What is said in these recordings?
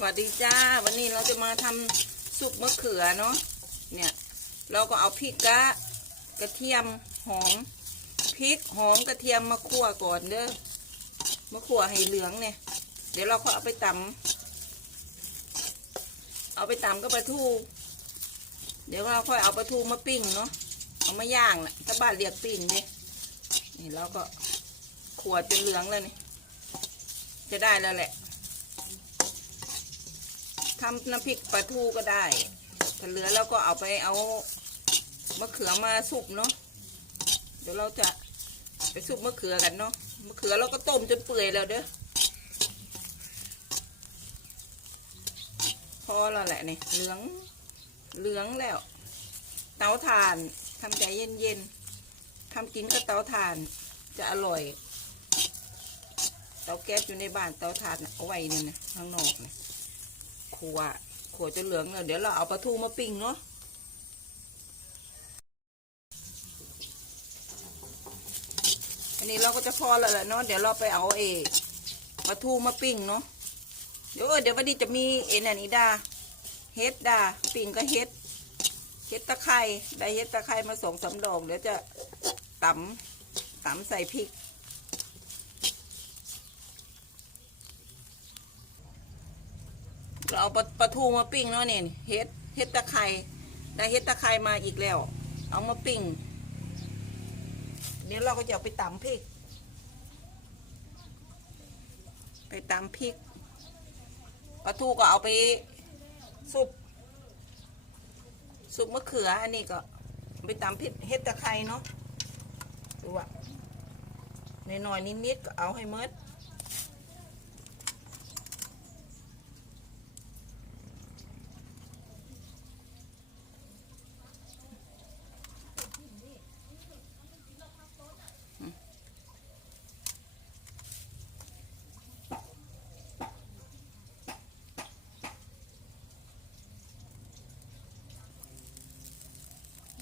สวัสดีจ้า วันนี้เราจะมาทำซุปมะเขือเนาะเนี่ย เราก็เอาพริกกะกระเทียมหอมพริกหอมกระเทียมมาคั่วก่อนเด้อมาคั่วให้เหลืองเนี่ย เดี๋ยวเราก็เอาไปตำเอาไปตำกับปลาทู เดี๋ยวเราค่อยเอาปลาทูมาปิ้งเนาะเอามาย่างนะถ้าบ้านเรียกปิ้งเนี่ยนี่เราก็ขัวจนเหลืองแล้วนี่จะได้แล้วแหละ ทำน้ำพริกปลาทูก็ได้ถ้าเหลือแล้วก็เอาไปเอามะเขือมาสุกเนาะเดี๋ยวเราจะไปสุกมะเขือกันเนาะมะเขือเราก็ต้มจนเปื่อยแล้วเด้อพอแล้วแหละนี่เหลืองเหลืองแล้ว เตาถ่านทำใจเย็นๆทำกินกับเตาถ่านจะอร่อย เตาแก๊สอยู่ในบ้านเตาถ่านเอาไว้นี่นะข้างนอกนะ ขัวขัวจนเหลืองแล้วเดี๋ยวเราเอาปลาทูมาปิ้งเนาะอันนี้เราก็จะพอแล้วแหละเนาะเดี๋ยวเราไปเอาเอปลาทูมาปิ้งเนาะเดี๋ยวเดี๋ยววันนี้จะมีเอ็นอันนี้ดาเฮ็ดดาปิ้งก็เฮ็ดเฮ็ดตะไคร้ได้เฮ็ดตะไคร้มาสองสาดอกเดี๋ยวจะตำตำใส่พริก เราเอาปลาปลาทูมาปิ้งเนาะเนี่ยเฮ็ดเฮ็ดตะไคร้ได้เฮ็ดตะไคร้มาอีกแล้ว เอามาปิ้งเดี๋ยวเราก็จะเอาไปตำพริก ไปตำพริกปลาทูก็เอาไปซุปซุปมะเขืออันนี้ก็ ไปตำพริกเฮ็ดตะไคร้เนาะดูว่าในน้อยๆนิดๆก็เอาให้หมด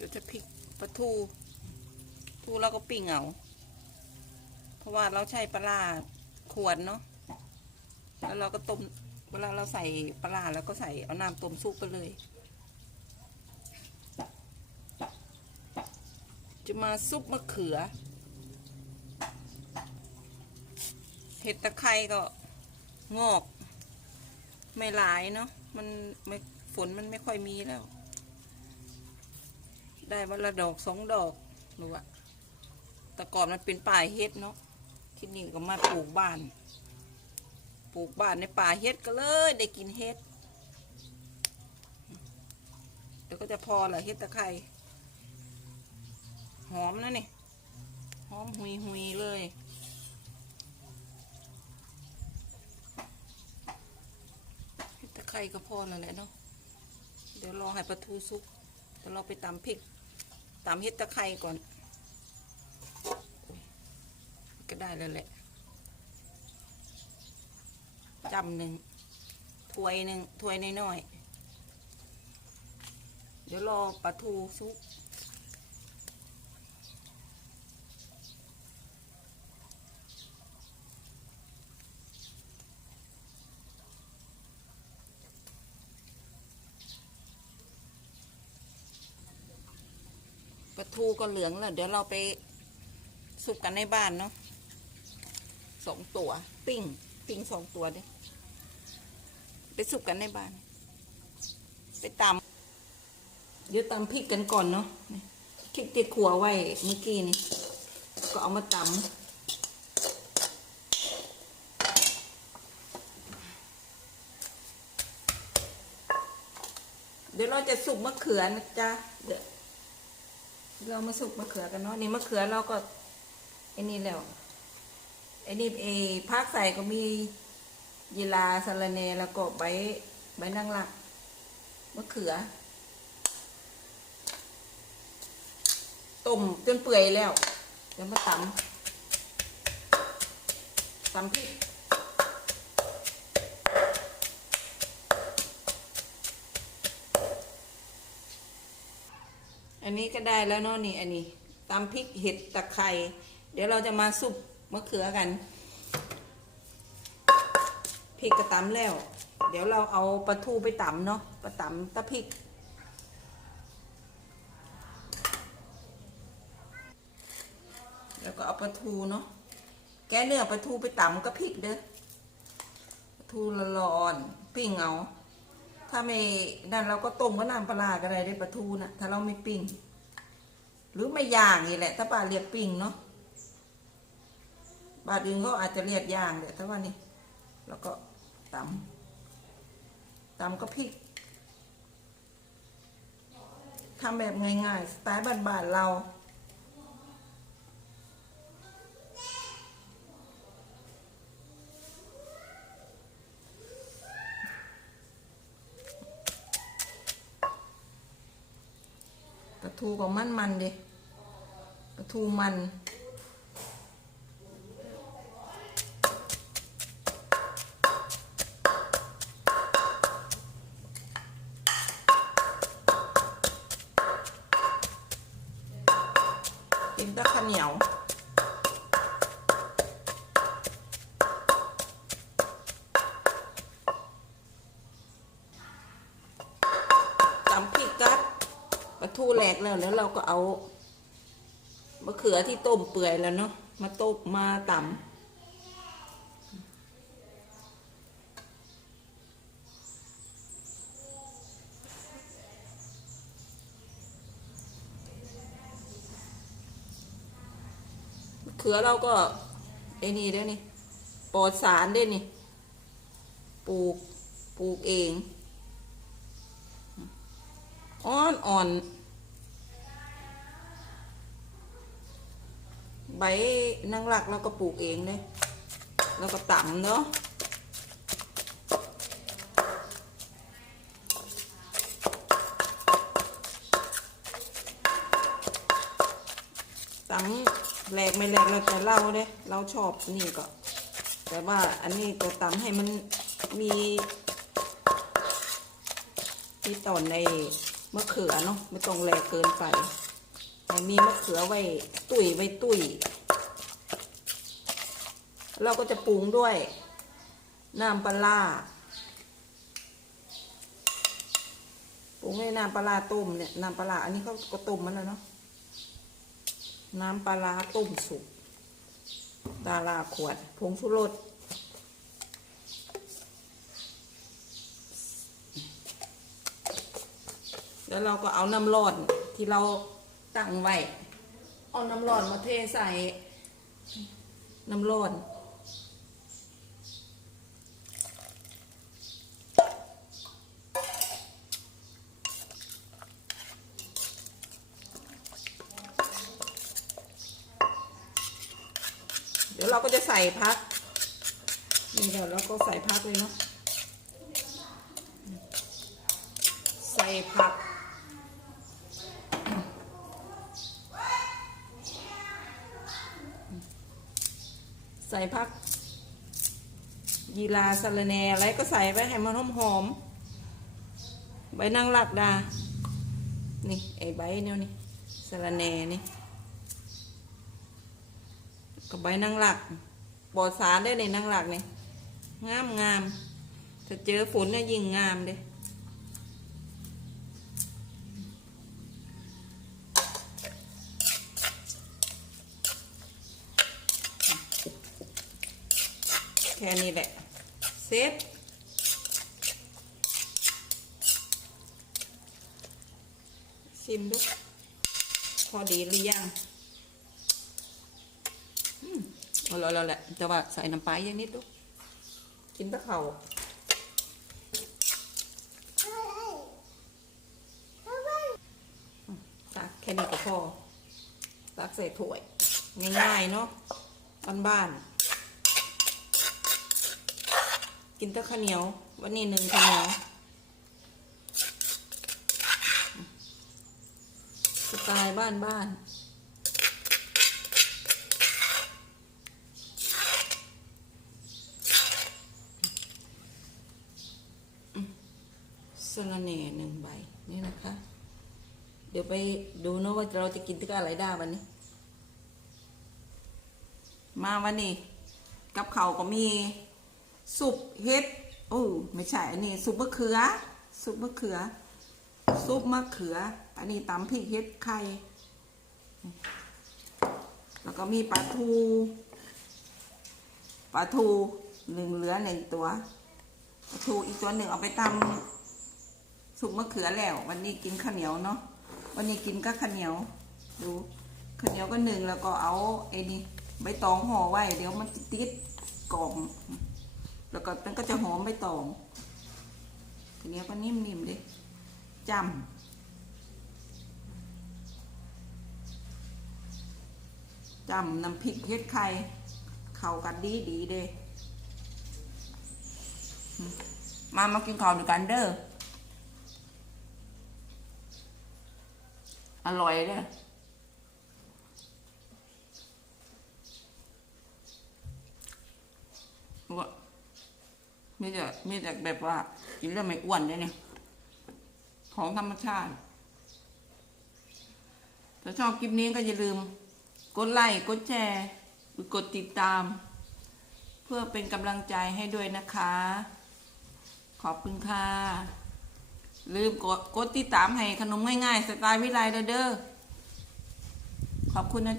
เดี๋ยวจะพริกปลาทูทูเราก็ปิ้งเอาเพราะว่าเราใช้ปลาร้าขวดเนาะแล้วเราก็ต้มเวลาเราใส่ปลาร้าแล้วก็ใส่เอาน้ำต้มซุปไปเลย จะมาซุปมะเขือเห็ดตะไคร้ก็งอก ไม่หลายเนาะมันไม่ฝนมันไม่ค่อยมีแล้ว ได้วันละดอกสองดอกหรือว่าแต่ก่อนมันเป็นป่าเฮ็ดเนาะที่นี่ก็มาปลูกบ้าน ปลูกบ้านในป่าเฮ็ดก็เลยได้กินเฮ็ดเดี๋ยวก็จะพอเหรอเฮ็ดตะไคร้หอมนะนี่หอมหุยหุยๆเลยเฮ็ดตะไคร้ก็พอแล้วแหละเนาะเดี๋ยวรอให้ปลาทูสุกเดี๋ยวเราไปตำพริก ตำเห็ดตะไคร้ก่อน ก็ได้แล้วแหละจำหนึ่งถ้วยหนึ่งถ้วยน้อยๆเดี๋ยวรอปลาทูซุก ทูก็เหลืองแล้ว เดี๋ยวเราไปสุกกันในบ้านเนาะสองตัว ปิ้ง ปิ้งสองตัวเด้ไปสุกกันในบ้าน ไปตำเดี๋ยวตำพริกกันก่อนเนาะนี่พริกติดขัวไว้เมื่อกี้นี่ก็เอามาตำเดี๋ยวเราจะสุกมะเขือนะจ๊ะเดี๋ยว เรามาสุกมะเขือกันเนาะนี่มะเขือเราก็ไอ้นี่แล้วไอ้นี่เอพักใส่ก็มียีราสะรเนแล้วก็ใบใบนางหลักมะเขือต้มจนเปื่อยแล้วเดี๋ยวมาตำตำพริก อันนี้ก็ได้แล้วเนาะนี่อันนี้ตำพริกเห็ดตะไคร้เดี๋ยวเราจะมาสุกมะเขือกันพริกกระตำแล้ว เดี๋ยวเราเอาปลาทูไปตำเนาะปลาตำตะพริก แล้วก็เอาปลาทูเนาะแกเนื้อปลาทูไปตำกับพริกเด้อปลาทูละร้อนปิ้งเอา ถ้าไม่นั่นเราก็ต้มก็น้ำปลาร้าก็ได้ได้ปลาทูนะถ้าเราไม่ปิ้ง หรือไม่ย่างนี่แหละ ถ้าปลาเรียกปิ้งเนาะบาดอื่นเขาอาจจะเรียกย่างแหละแต่ว่านี่แล้วก็ตำตำก็พริกทำแบบง่ายๆสไตล์บ้านๆเรา ทูของมันมันดิปลาทูมันกินแตะข้าวเหนียว แหลกแล้วแล้วเราก็เอามะเขือที่ต้มเปื่อยแล้วเนาะมาต้มมาตำมะเขือเราก็ไอ้นี่ได้นี่ปลอดสารได้นี่ ปลูก ปลูกเอง อ่อนอ่อน ใบนางหลักเราก็ปลูกเองเลยแล้วก็ต่ำเนาะต่ำแหลกไม่แหลกเราจะเล่าเด้เราชอบนี่ก็ แต่ว่าอันนี้ก็ตำให้มันมีที่ตอนในมะเขือเนาะไม่ต้องแรงเกินไป ให้มีมะเขือไว้ตุ๋ยไว้ตุ๋ยเราก็จะปรุงด้วย น้ำปลาปรุงด้วยน้ำปลาต้มเนี่ยน้ำปลาอันนี้เขาก็ต้มมันแล้วเนาะน้ำปลาร้าต้มสุกดาราขวดผงชูรสแล้วเราก็เอาน้ำร้อนที่เรา ตั้งไว้เอาน้ำร้อนมาเทใส่ น้ำร้อนเดี๋ยวเราก็จะใส่พัก นี่เดี๋ยวเราก็ใส่พักเลยเนาะ ใส่ผัก ส่ผัก ยีราสะระแหน่อะไรก็ใส่ไปให้มันหอมหอมใบนางหลักดา นี่ไอ้ใบเนี่ยนี่สะระแหน่นี่กับใบนางหลักปลอดสารได้ในนางหลักนี่งามงามถ้าเจอฝนเนี่ยยิ่งงามเด้ แค่นี้แหละเซฟชิมดูพอดีหรือยังอืมเอาละแหละแต่ว่าใส่น้ำปลาเยอะนิดดูกินตะเขาตักแค่นี้ก็พอตักใส่ถ้วย ง่ายๆเนาะบ้านๆ กินแตะข้าวเหนียว วันนี้หนึ่งข้าวเหนียวสไตล์บ้านบ้านสะระแหน่หนึ่งใบ นี่นะคะ เดี๋ยวไปดูนะว่าเราจะกินกับอะไรได้วันนี้ มาวันนี้ กับเขาก็มี สุปเฮ็ดโอ้ไม่ใช่อันนี้ซุปมะเขือ ซุปมะเขือ ซุปมะเขือ อันนี้ตำพริกเฮ็ดไข่ แล้วก็มีปลาทู ปลาทูหนึ่งเหลือหนึ่งตัว ปลาทูอีกตัวหนึ่งเอาไปตำสุกมะเขือแล้ว วันนี้กินข้าวเหนียวเนาะ วันนี้กินก็ข้าวเหนียว ดูข้าวเหนียวก็หนึ่งแล้วก็เอาไอ้นี่ใบตองห่อไว้ เดี๋ยวมันติดกล่อง แล้วก็มันก็จะหอมใบตองข้าวเนียก็นิ่มๆดิจำจำน้ำพริกเฮ็ดไข่เข้ากันดีดีเด้อืมมามากินข้าวด้วยกันเด้ออร่อยเด้อ มีแต่มีแต่แบบว่ากินแล้วไม่อ้วนเลยเนี่ยของธรรมชาติถ้าชอบคลิปนี้ก็อย่าลืม กดไลค์กดแชร์หรือกดติดตาม เพื่อเป็นกำลังใจให้ด้วยนะคะ ขอบคุณค่ะลืมกดกดติดตามให้ขนมง่ายๆสไตล์วิไลเดอเด้อขอบคุณนะ